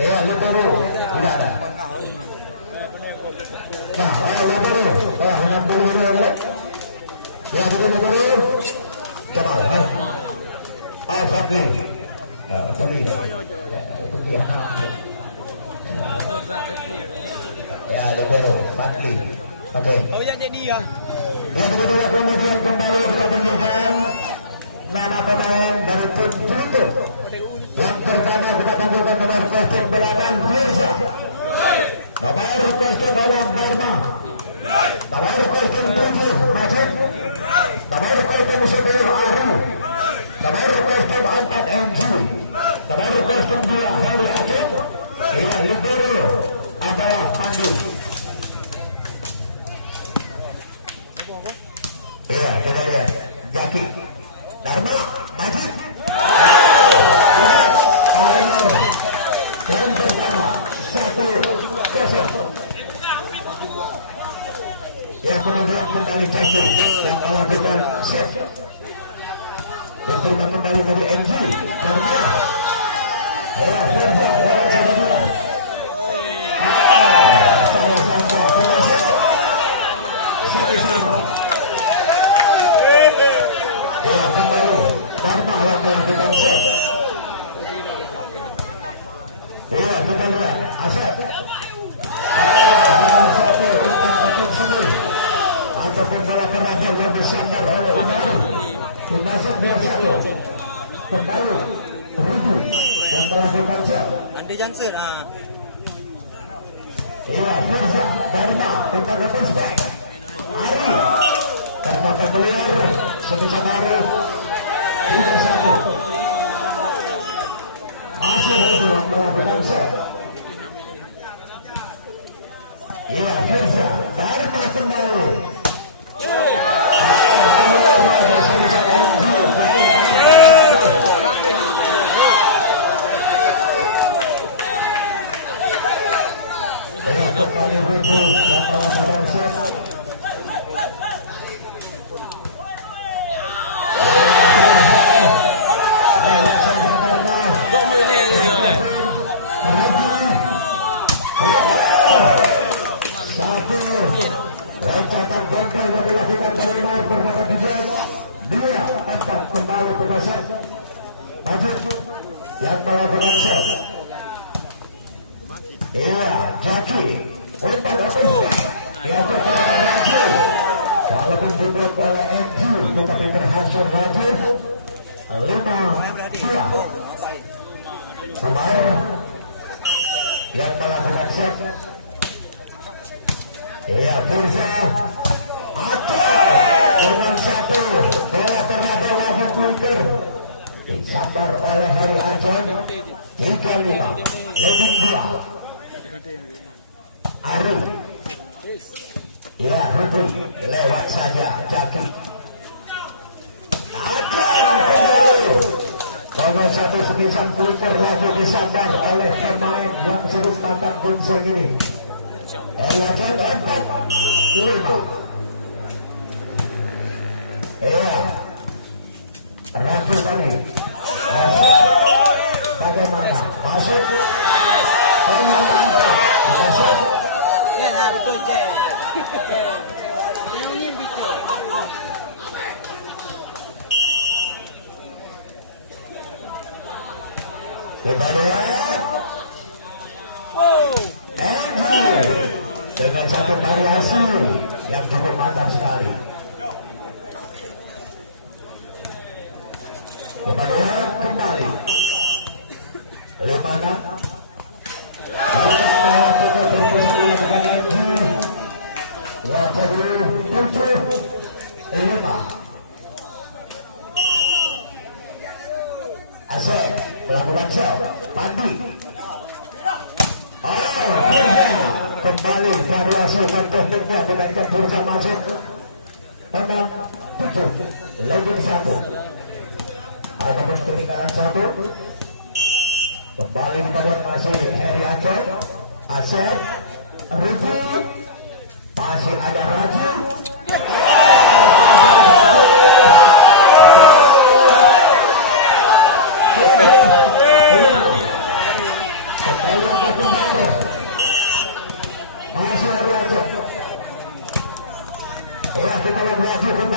Iya, libero. Tidak ada. Nah, libero. Wah, 60 libero. Ya, libero. Jamal. Al-Fatih. Ya, libero. Fatih. Oke. Oh, ya jadi ya. Kemudian kembali ke pertandingan. Nama pemain dari tim Vluto. Yang pertama kita panggilkan nomor kostum 8 Firza. Nomor kostum 8 Dharma. Nomor kostum 7 Macet. Nomor kostum 9 Aru. Nomor kostum 4 MG. Nomor kostum 2 Hari Aceh. Ia libero atau pandu. Iya, kita lihat. Jaki. Dharma, Majid. Yang kemudian kita lihat yang melakukan set. Yang kembali dari MG. Andi Janser ah. Iya, Firza, Dharma, untuk lebih spek. Hari, Dharma kedua, sebesar dari 3-1. Masih melakukan set. Iya, Firza, Dharma kembali. Lewat saja Jaki. Nomor 190 lagi disandang oleh pemain yang sudut makan ginseng ini. Lanjut 4-5. Iya. Raju kali. Bagaimana? Masuk. Ya, betul je. Kita lihat. Dengan satu variasi yang cukup mantap sekali. Kita lihat kembali. 5-6. Aceh melakukan shot, Pandi. Kembali variasi tekniknya dimainkan Burja masuk. 6-7, lagi 1. Ada ketinggalan 1. Kembali kita lihat masih Heri Aceh, Aceh, Rudi, masih ada Raju. Kembali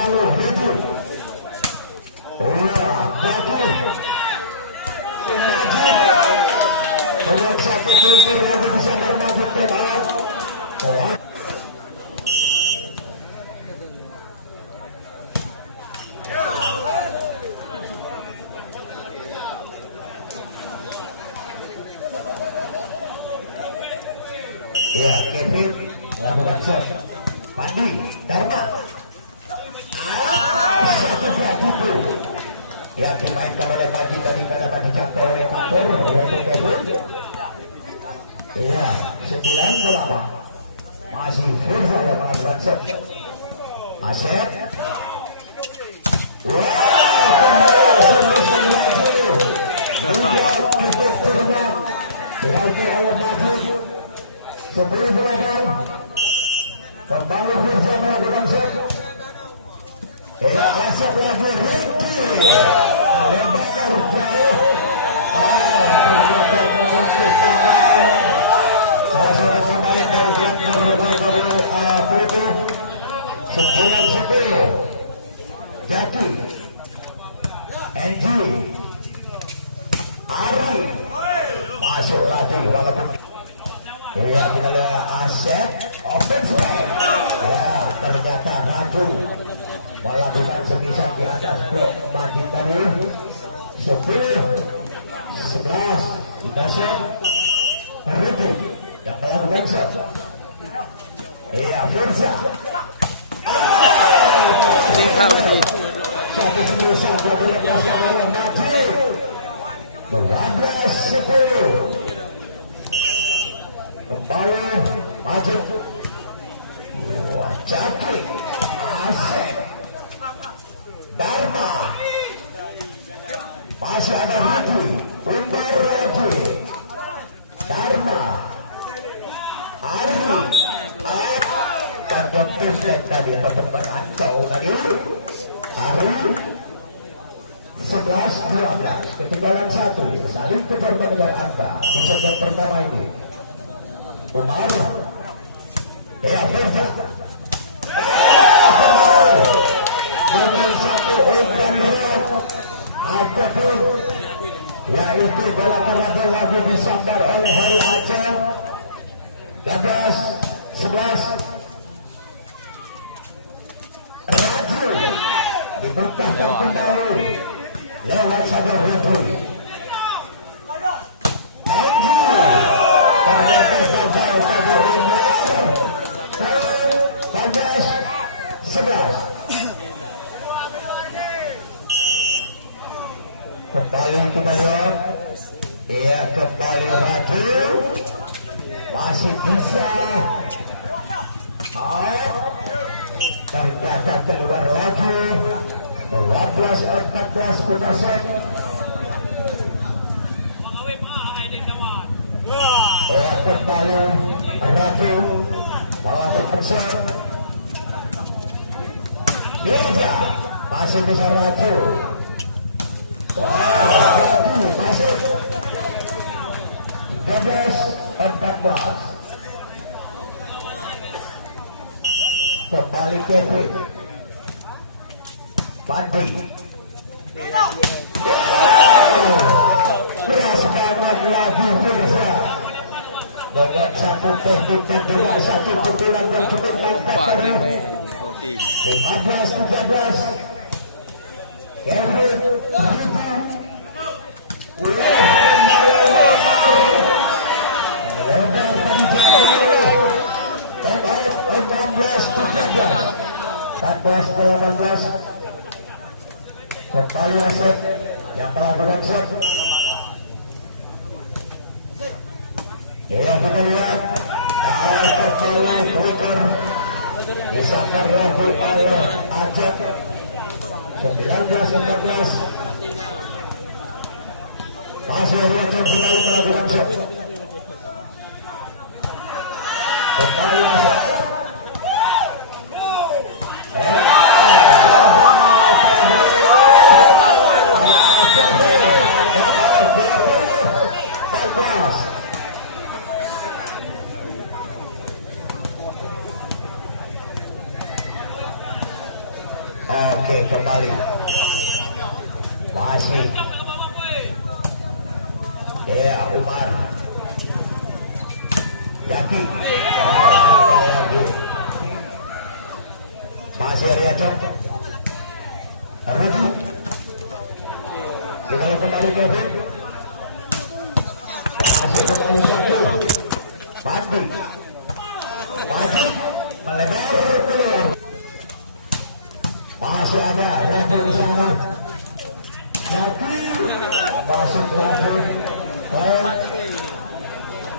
kembali Raju. Dengan satu titik yang bisa termaju ke dalam. Ya, Kevin lakukan shot. Padi, Dharma. Ya, pemain kembali pagi tadi dapat dijangkau oleh Glanter. Ya, 98. Masih Firza yang melakukan shot. Aceh. Kembali Firza melakukan shot. Ya, Aceh lagi ya, kita lihat Aceh offense back. Ternyata raju melakukan semisal di atas blok pagi tadi. 10, 11, Aceh rudi yang melakukan shot. Iya, Firza. Satu semisal dari atas kamera maju. 12-10. Kembali maju Jaki Aceh Dharma masih ada rudi umar raju Dharma Ari dan Glanter tadi perkembangan jauh tadi Ari 11-12 ketinggalan 1 saling kejar-mengejar angka di set pertama ini. Umar, ya Firza. Dengan satu pertandingan, apapun yaitu bola lagi disandar oleh hal Aceh. 12-11. Raju dibukakan kembali lewat satu rudi. Kembali ia kembali raju masih bisa ternyata keluar lagi 12-14 putusan. Kembali raju melakukan shot. Dia masih bisa raju. Masuk 12-14. Kembali Kevin Padi. Semangat lagi Firza dengan satu teknik dan juga satu pukulan yang cukup mantap tadi. 15-13. Kevin kembali Aceh yang melakukan shot. Ya, kita lihat kembali Glanter disangkar lagi oleh Aceh 19-14. Masih ada yang kembali melakukan shot. Kembali Oke, kembali. Masih. Ya, Umar. Dekki. Masih Arya Cok. Rudi. Kita kembali ke Rudi. Masih kembali ke Rudi. Pasti. Masih melebar keluar. Masih ada raju di sana. Dekki. Masuk lagi. Baik.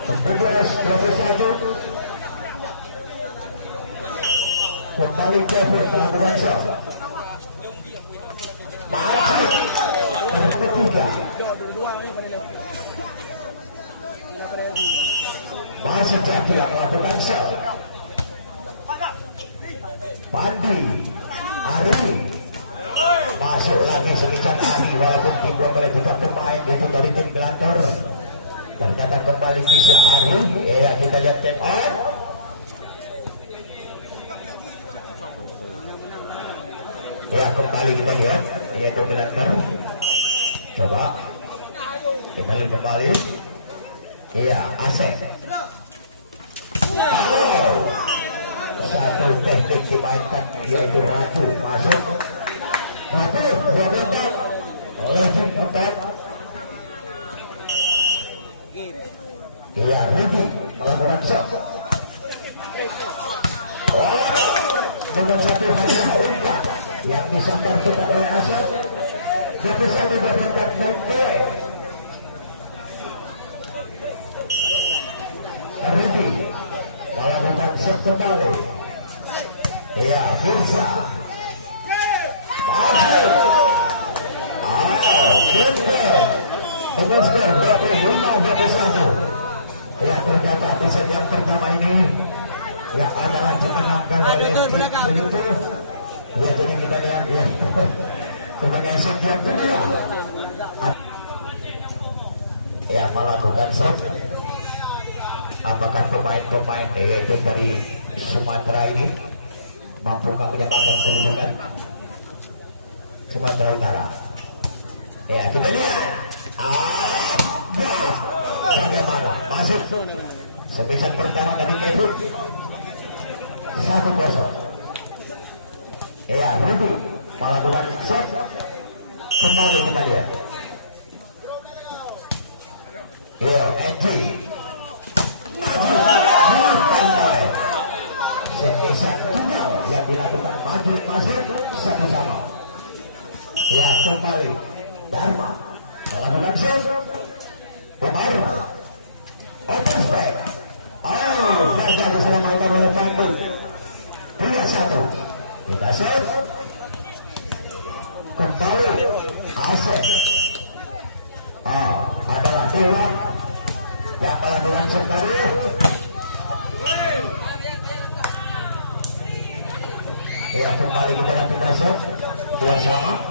17-21. Kembali ke melakukan shot. Masih dari ketiga. Masih Dekki yang melakukan shot. Pandi Ari masuk lagi selisih Ari, walaupun tim belum boleh juga pemain itu dari tim Glanter. Ternyata kembali bisa Ari. Ya, kita lihat game on. Ya, kembali kita lihat yaitu Glanter. Coba kita lihat kembali. Iya, aceh. Satu teknik dimainkan yaitu raju masuk. Satu, dua kotak. Oleh tim kotak. Iya, Rudi melakukan shot. Dengan satu kali yang bisa terjadi oleh aceh. Yang bisa diberikan dekki. Rudi melakukan shot kembali. Iya, bisa. Dengan skor 25-21. Ya, ternyata di set yang pertama ini yang adalah dimenangkan oleh tim itu. Ya, jadi kita lihat ya. Dengan set yang kedua yang melakukan set. Apakah pemain-pemain yaitu dari Sumatera ini mampu menyamakan kedudukan Sumatera Utara? Ya, kita lihat. Bagaimana? Masuk. Semisal pertama dari Kevin. 1-0. Ya, Rudi melakukan shot. Kembali kita lihat. Ya, Andy. Semisal juga yang dilakukan maju masuk sama-sama. Ya, kembali. Dharma melakukan shot. Umar. Open strike. Warga diselamatkan oleh panggung. 2-1. Kita shot. Kembali. Aceh. Adalah Dewa yang melakukan shot tadi. Ya, kembali kita lakukan shot. 2-2.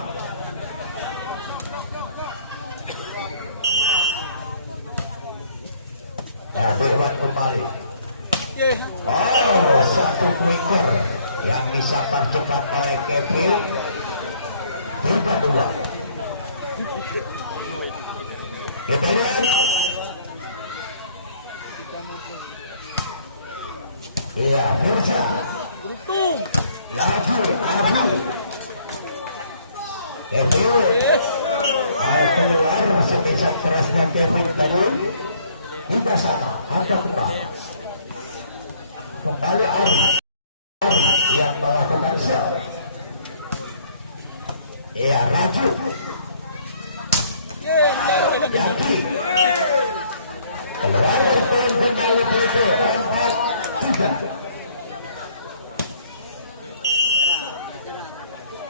Kembali. Satu winger yang disapa cepat oleh Kevin. 3-2. Kita lihat. Iya, Firza. Raju. Kevin. Keluar sebesar kerasnya Kevin tadi. Kita sama, ada kembali. Kembali yang melakukan shot. Ya, Raju. Dekki. Keluar kembali berikut. 4-3.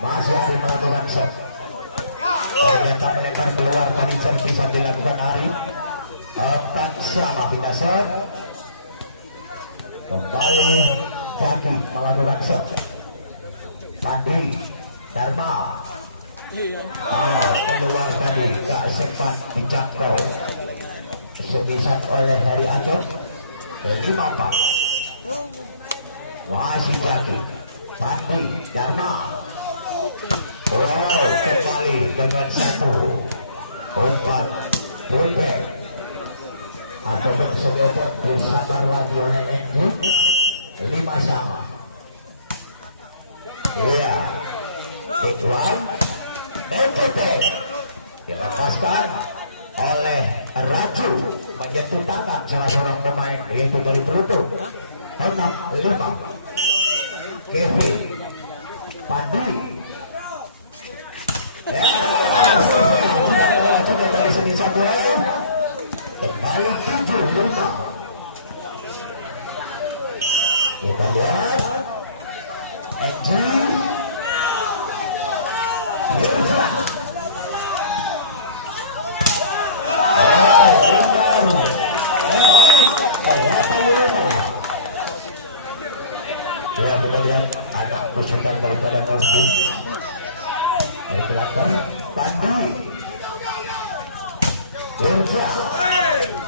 Masih Ari melakukan shot. Ternyata melebar keluar tadi bisa dilakukan Ari. 4-sama kita shot. Kembali Dekki melakukan shot. Pandi Dharma. Keluar tadi tak sempat dijangkau sebisa oleh Hari Anjok. 5-4. Masih Dekki. Pandi Dharma. dengan 1 umar bebek ataupun sederetan bersama lagi oleh engine 5 sama. Iya, Iqbal engine dilepaskan oleh Raju, menyentuh tangan salah seorang pemain yaitu dari Vluto. 6-5 Kevin Pandi dari sini Samuel kembali 7-5. Kita lihat Engine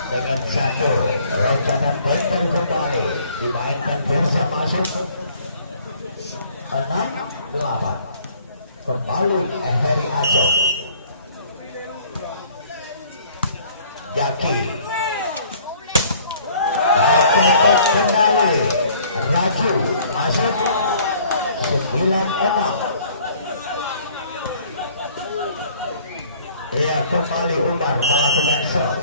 dengan 1 rencana benteng kembali dimainkan bisa masuk 6-8 kembali dari aceh Dekki kembali raju masuk 9-6. Dia kembali umar melakukan shot.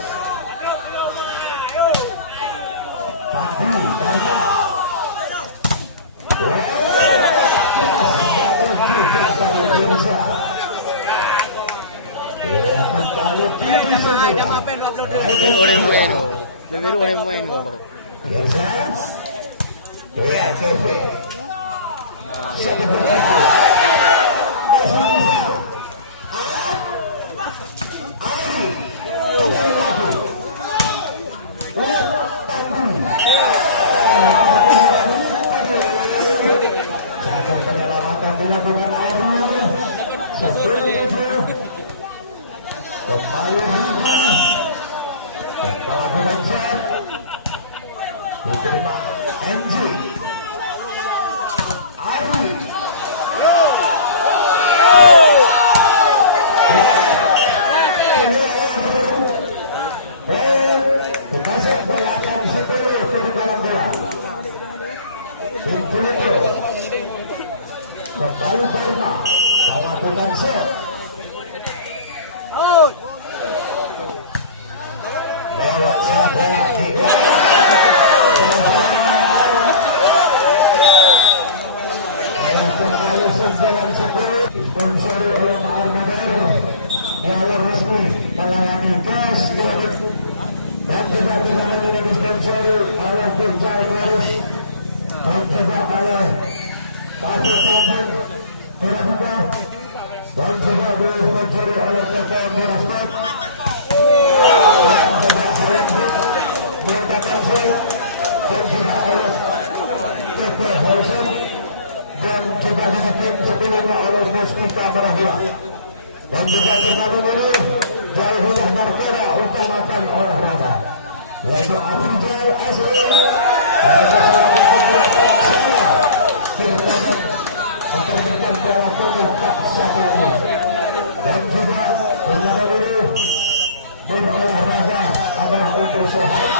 Dah maafin lu upload dulu. Dan juga kita mengirim dari sudah terkira utamakan olahraga yaitu Abidjai asli dan juga kita mengirim berolahraga adalah untuk sehat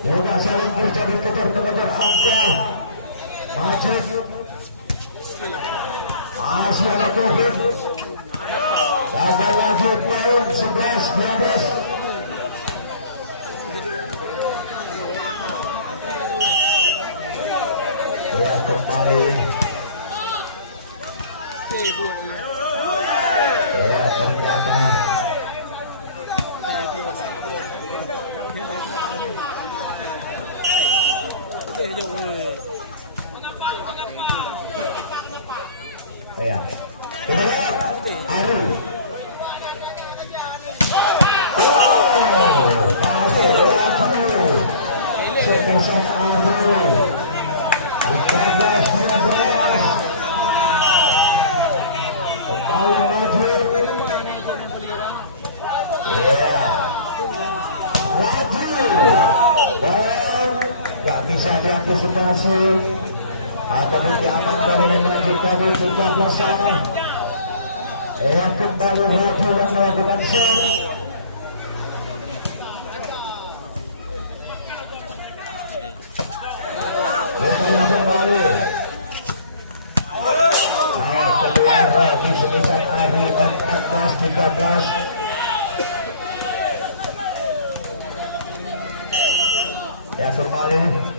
juga saling terjadi kejar-kejar angka macet masih ada mungkin akan lanjut tahun 11-12 ya kembali Kembali raju dan melakukan skor. Kedua lagi sebesar hari 14-13. Ya kembali.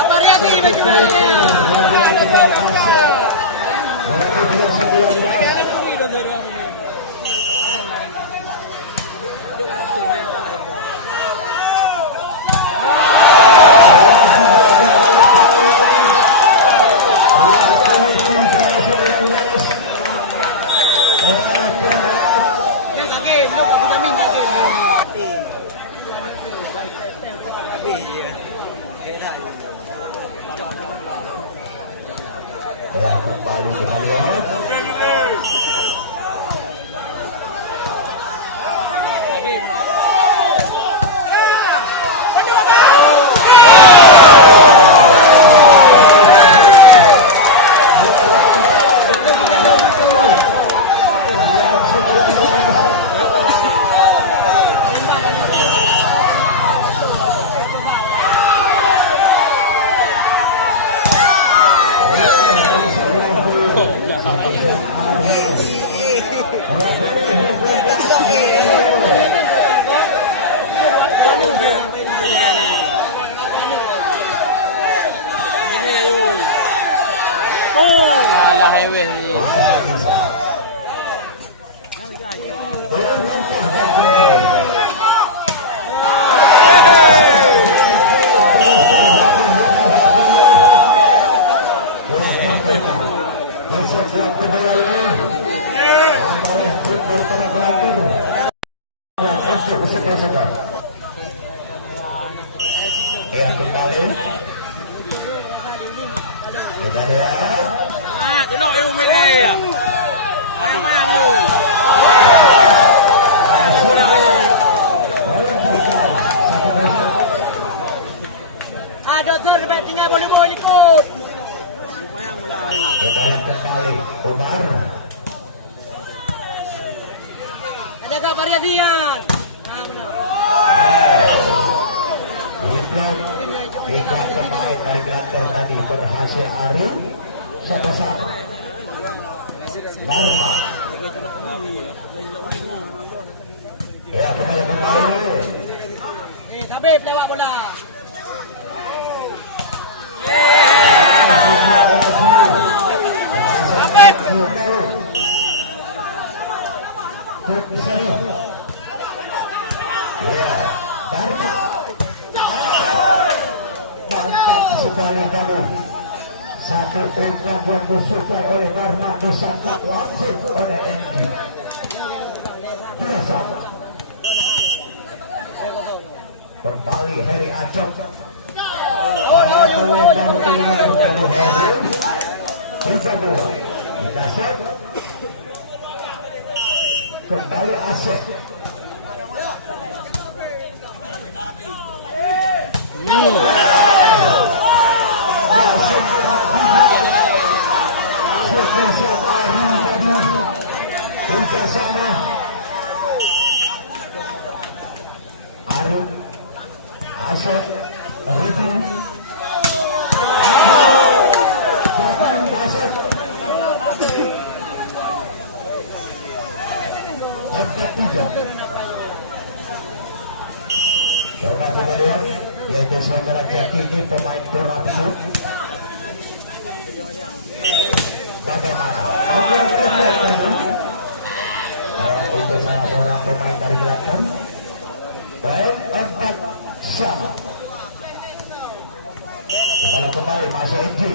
Apa dia tu? Tinggal boleh ikut. Umar. Ada gak variasian? Nah, benar. Dari Glanter tadi berhasil hari sebesar Tabib lewat bola. satu perintah yang disukai oleh Dharma disakat langsung oleh ini. Kembali Heri Acong. Awal you bang. Kita dua. Dasar. Kembali aceh. Ini pemain terbaru. Itu salah seorang pemain dari Glanter. Baik 4 sama. Kembali masih Rudi.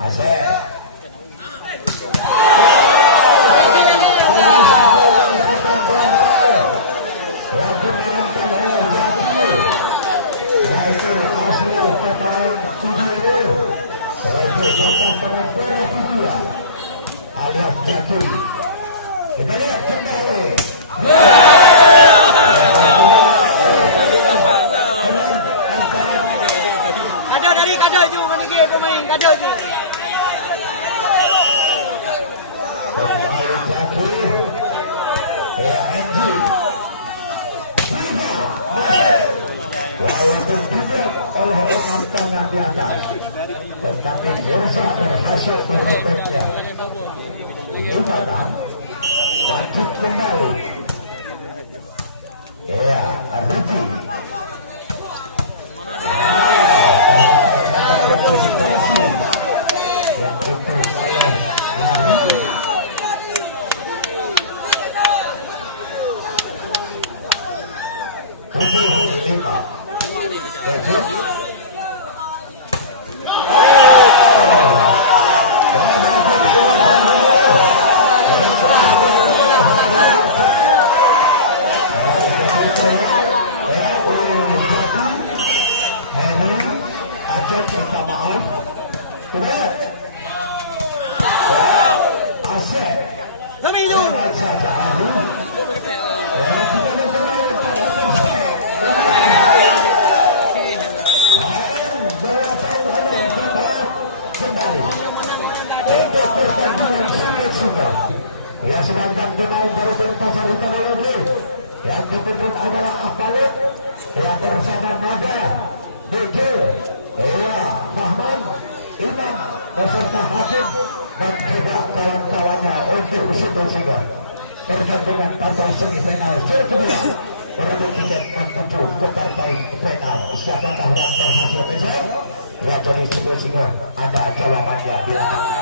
Aceh. Kada je mana dia pemain kada je. sedangkan pemain baru berpasang teknologi yang ditutup adalah Abalik yang bersama Naga, dekki, Rahman, Imam, beserta Habib dan juga kawan-kawannya untuk situasinya. Pertandingan tambah semifinal kedua berebut tiket menuju ke permainan final. Siapakah yang berhasil besar? Lihat dari situasinya ada jawabannya di dalam.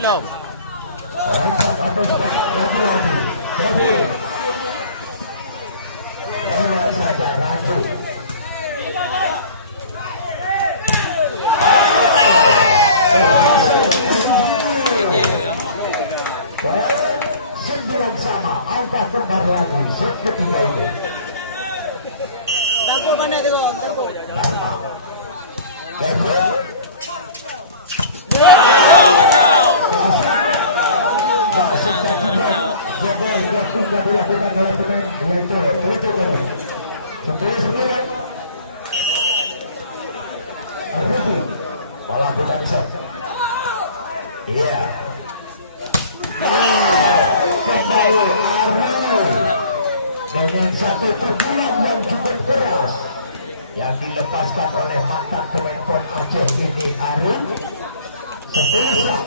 Yellow. Dapur mana tu kau? Dapur. Satu pukulan yang cukup keras yang dilepaskan oleh mantan pemain pon Aceh ini Arun sebesar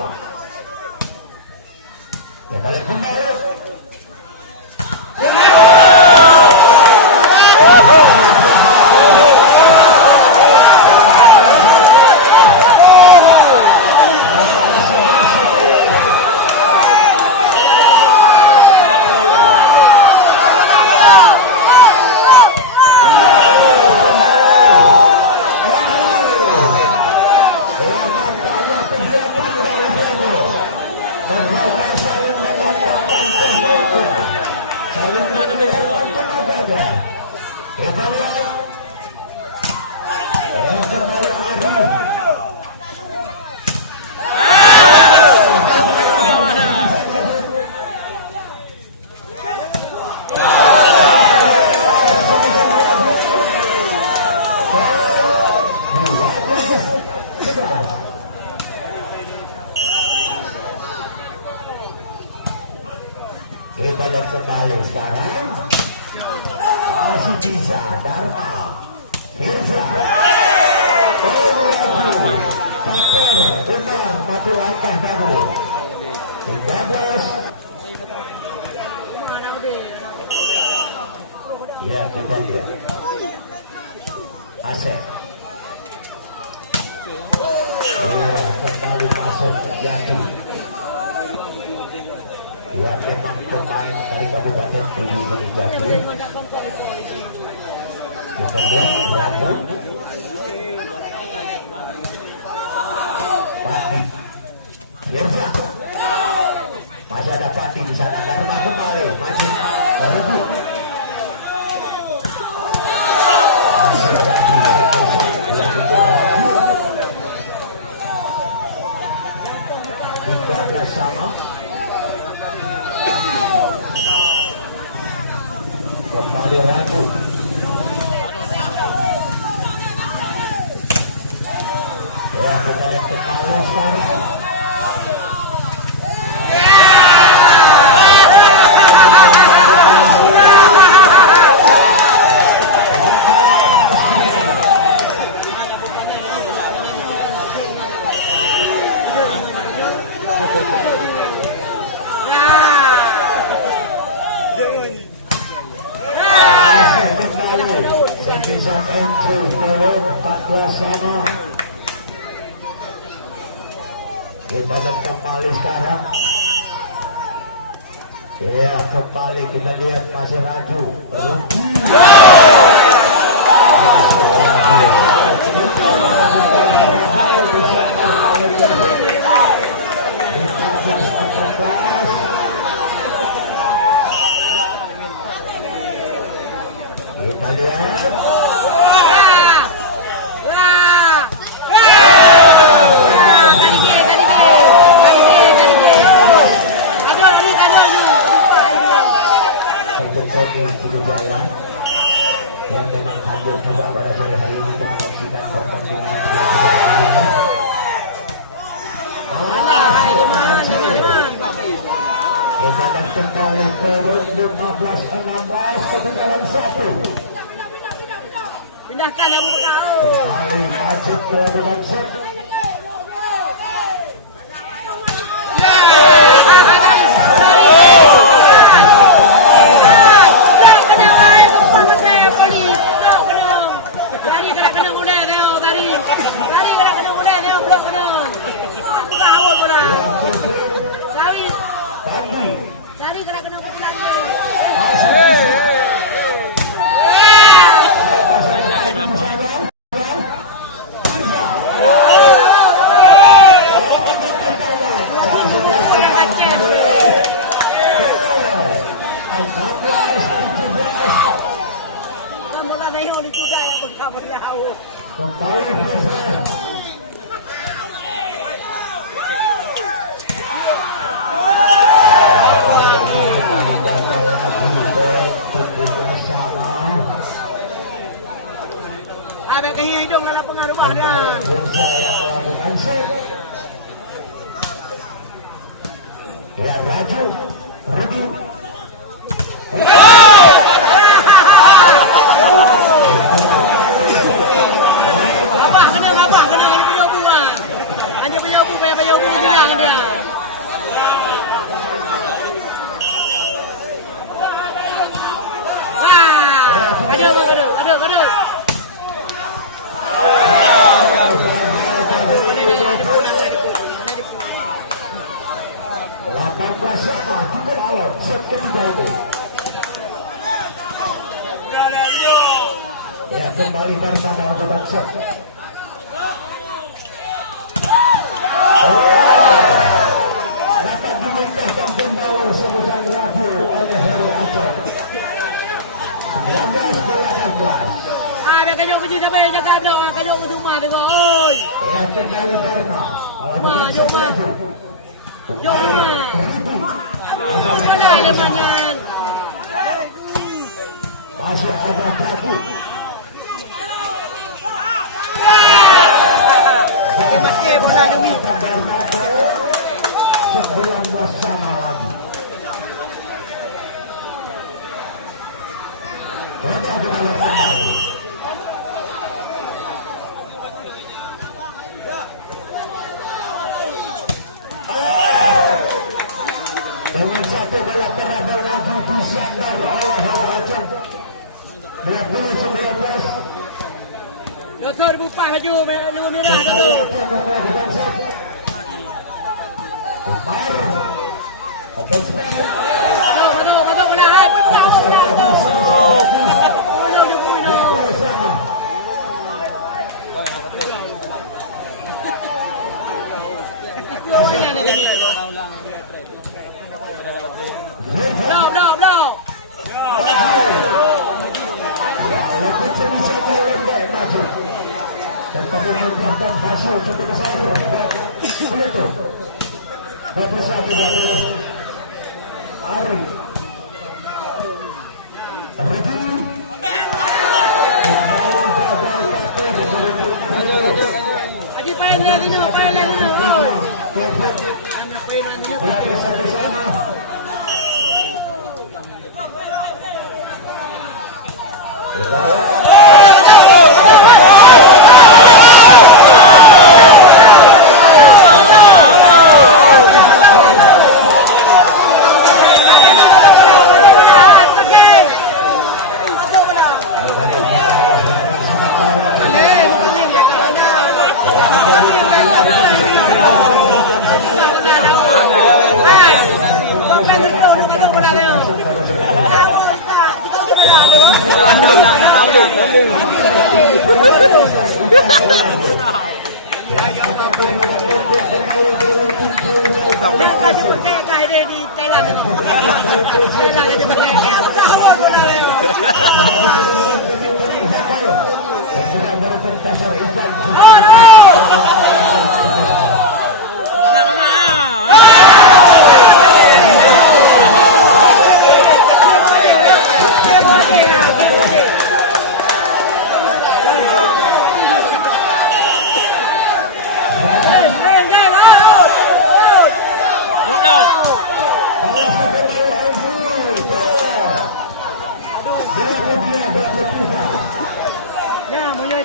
balik kembali aceh. Masih ada Pati di sana. Kembali raju. Ya, kembali kita lihat masih raju. Pindahkan Abu Bekau. Dari kena kena pukulannya. Ada kehidung dalam pengaruh dan Ya, raju. abah kena punya buan. Hanya punya bu bayar bu hilang dia. Gaduh. Ya, kembali bersama untuk set. Ada kayu pergi sampai jaga dah, kayu ke rumah tu oi. Rumah. Aku pada ada mana. Mati bola demi. Doktor bupa baju merah tu. Masuk bola. Hai, bola tu. Puno. Itu ayah ni tadi. Blow. Haji payah lagi ni. Oi. Nama payah ni. Kau pengen terus nak masuk bola ni. Jalan aja pakai. Kawat bola yo. Oh.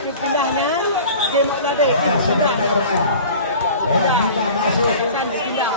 Pindahnya, dia mau ada pindah. Pindah. Akan dipindah.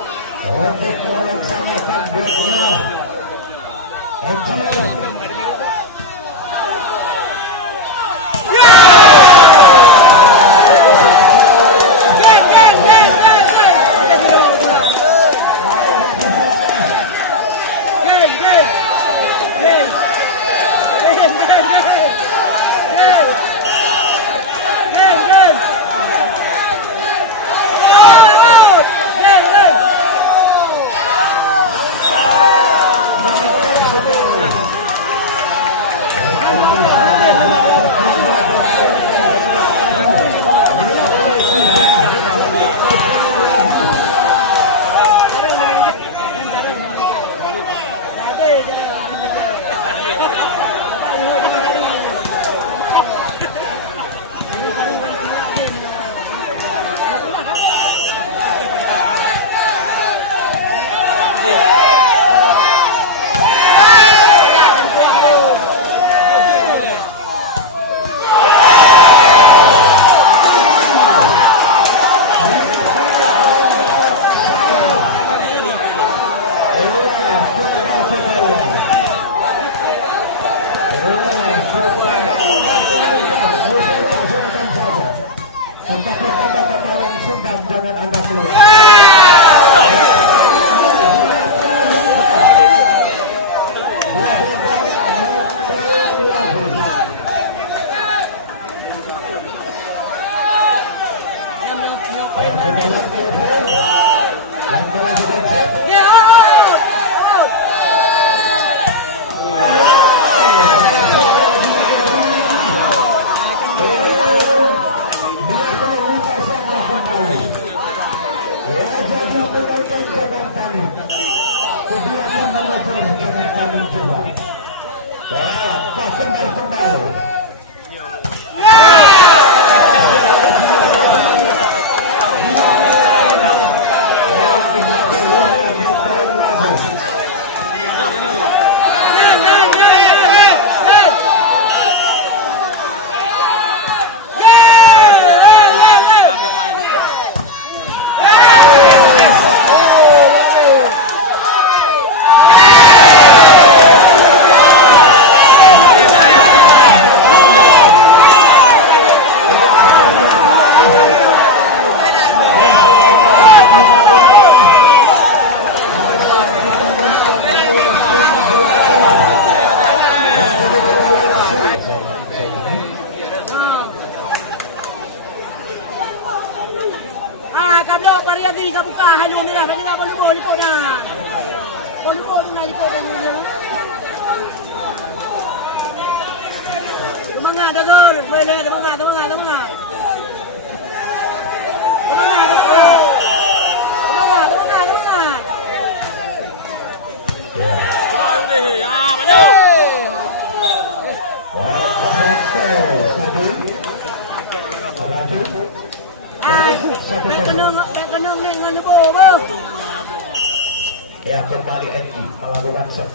Ya kembali Edi melakukan shot.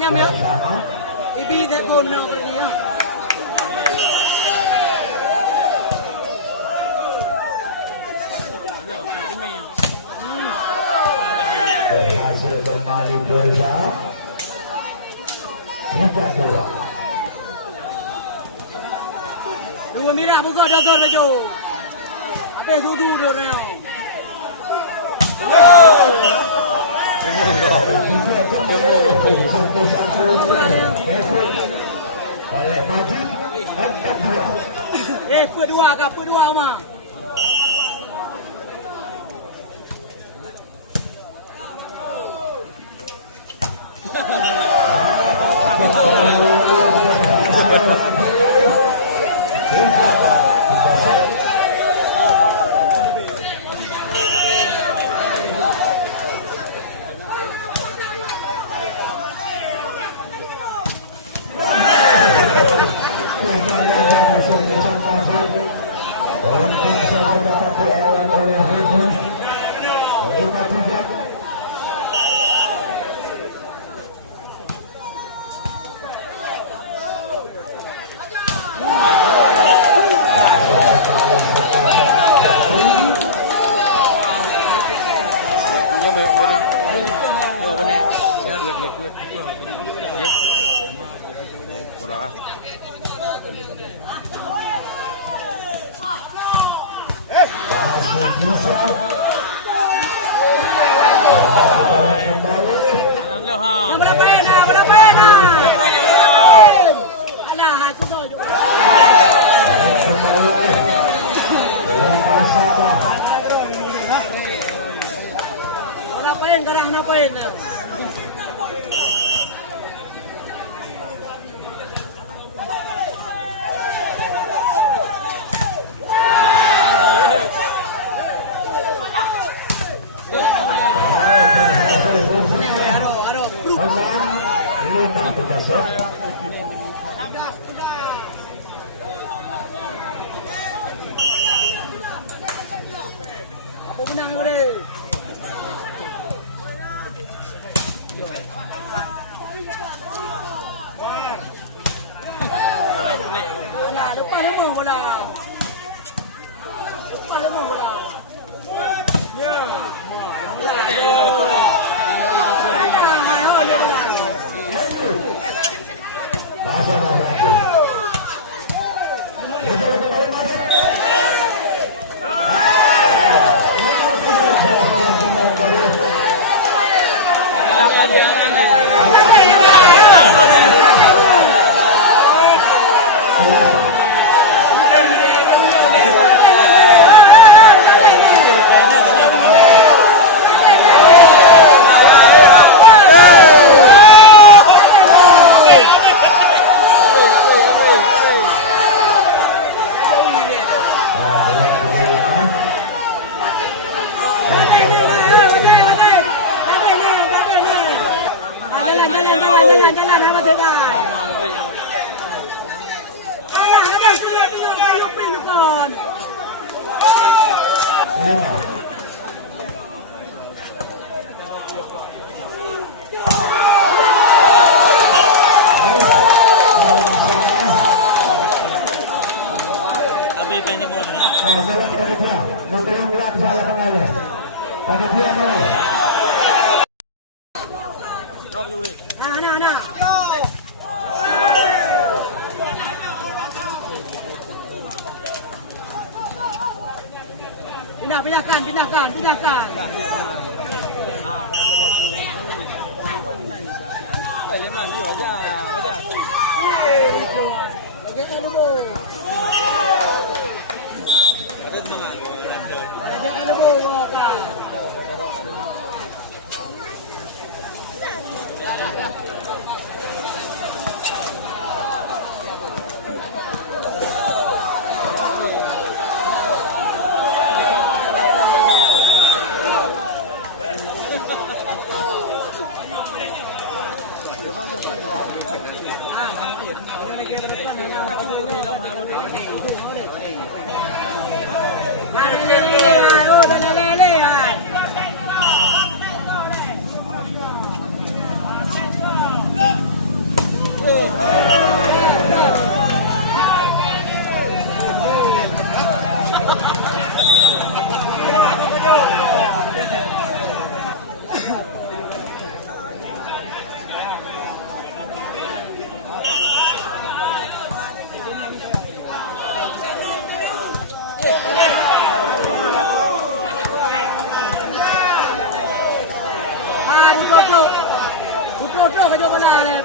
Nyam ya. Ibi tak kon nak pergi lah. Hasil kembali berusaha. Dua merah buka dasar baju. Habis sudu dia orang. Kedua Umar. Napain na. Apa menang boleh? Depan lemah bola. Depan lemah bola. Ya. Bola. Jalan apa tidak? Allah ada semua pinjaukan. Anak. Pindahkan. Bagi elbow. Ada elbow kah? Lele. Utro ke jauh bola le.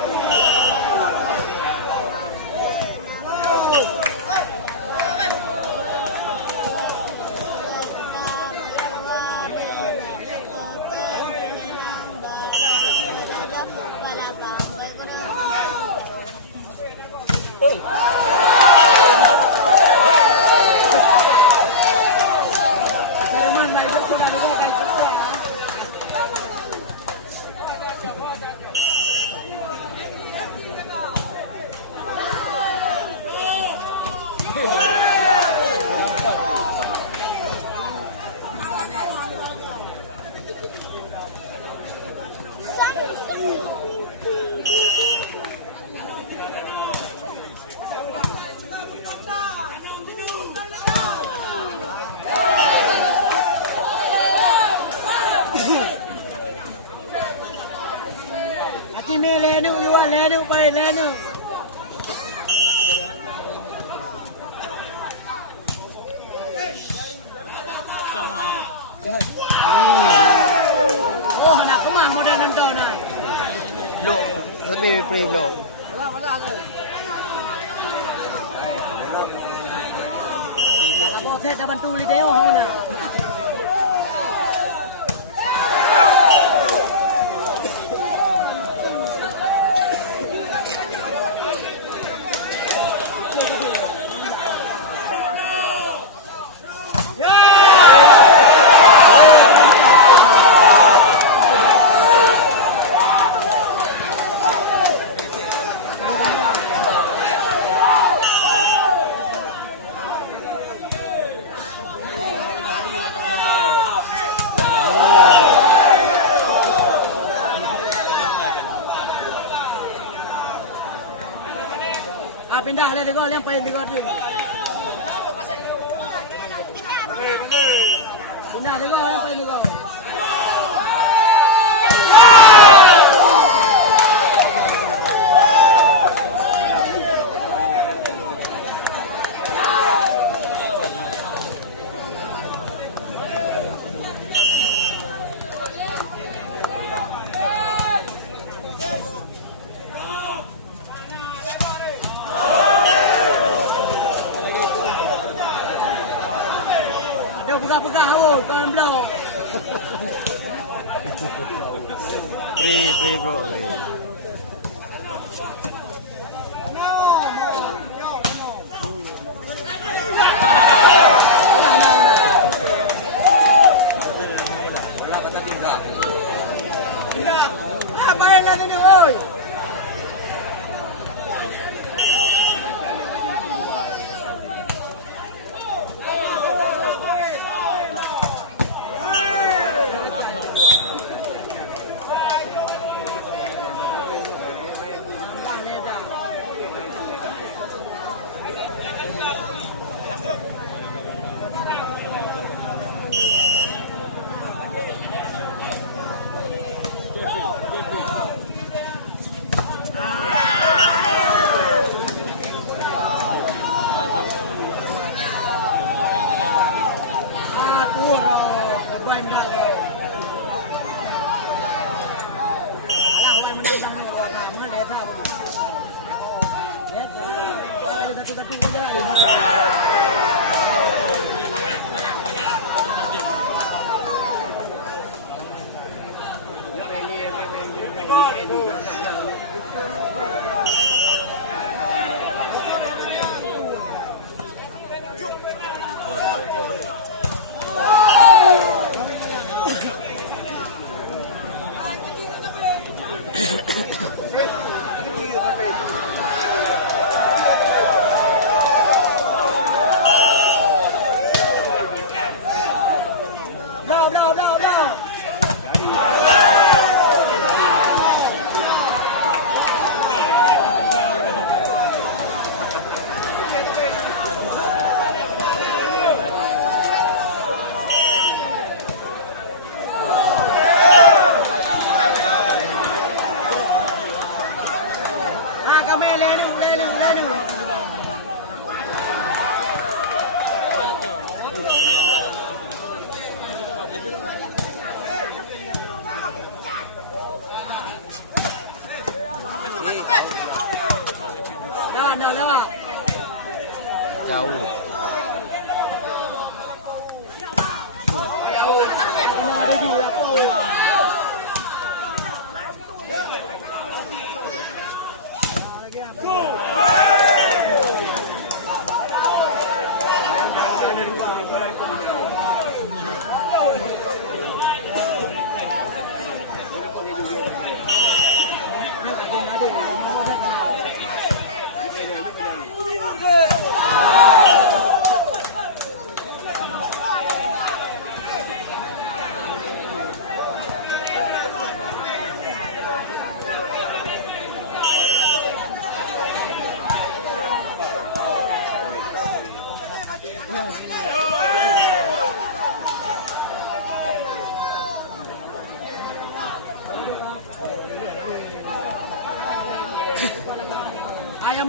Aki me lenu, luar lenu, pai lenu. Oh, anak kemah modern nonton nah. Lebih free kau. Nak apa saya dah bantu li dia hang dah. Pindah dia gol yang paling gol dia. Pindah dia gol yang paling gol. Pegah-pegah awak, kawan belau. Wala bata tinggal. Pindah. Apa yang lagi ni, oi?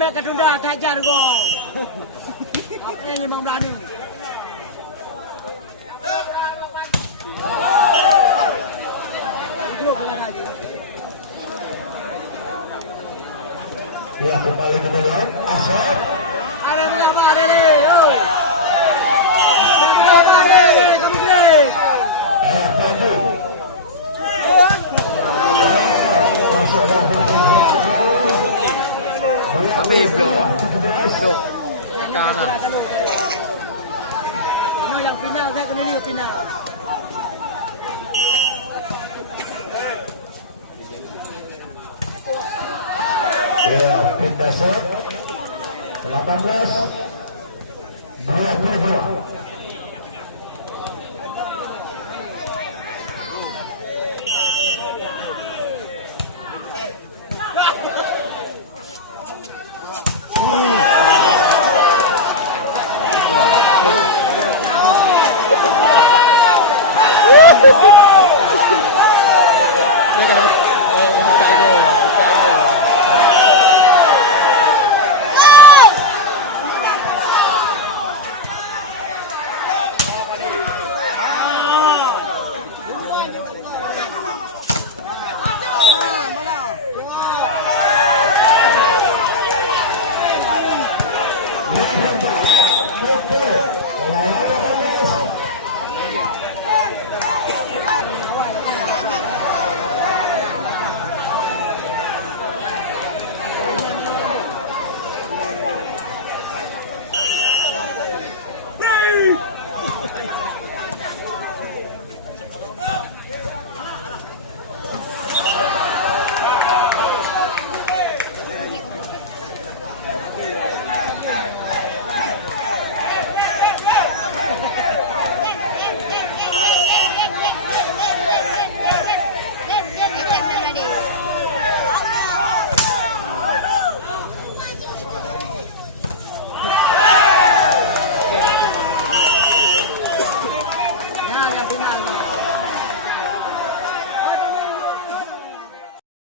bek ke tunda, hajar gol. Apa yang memang berani? Itu kelar lagi. Dia kembali ke dalam aceh. Ada berapa Dede? Oi. Berapa Dede? Kamu gede. Tapi duduk kanan. Ini yang final, saya kena dia final. Ya, pindah set 18 22.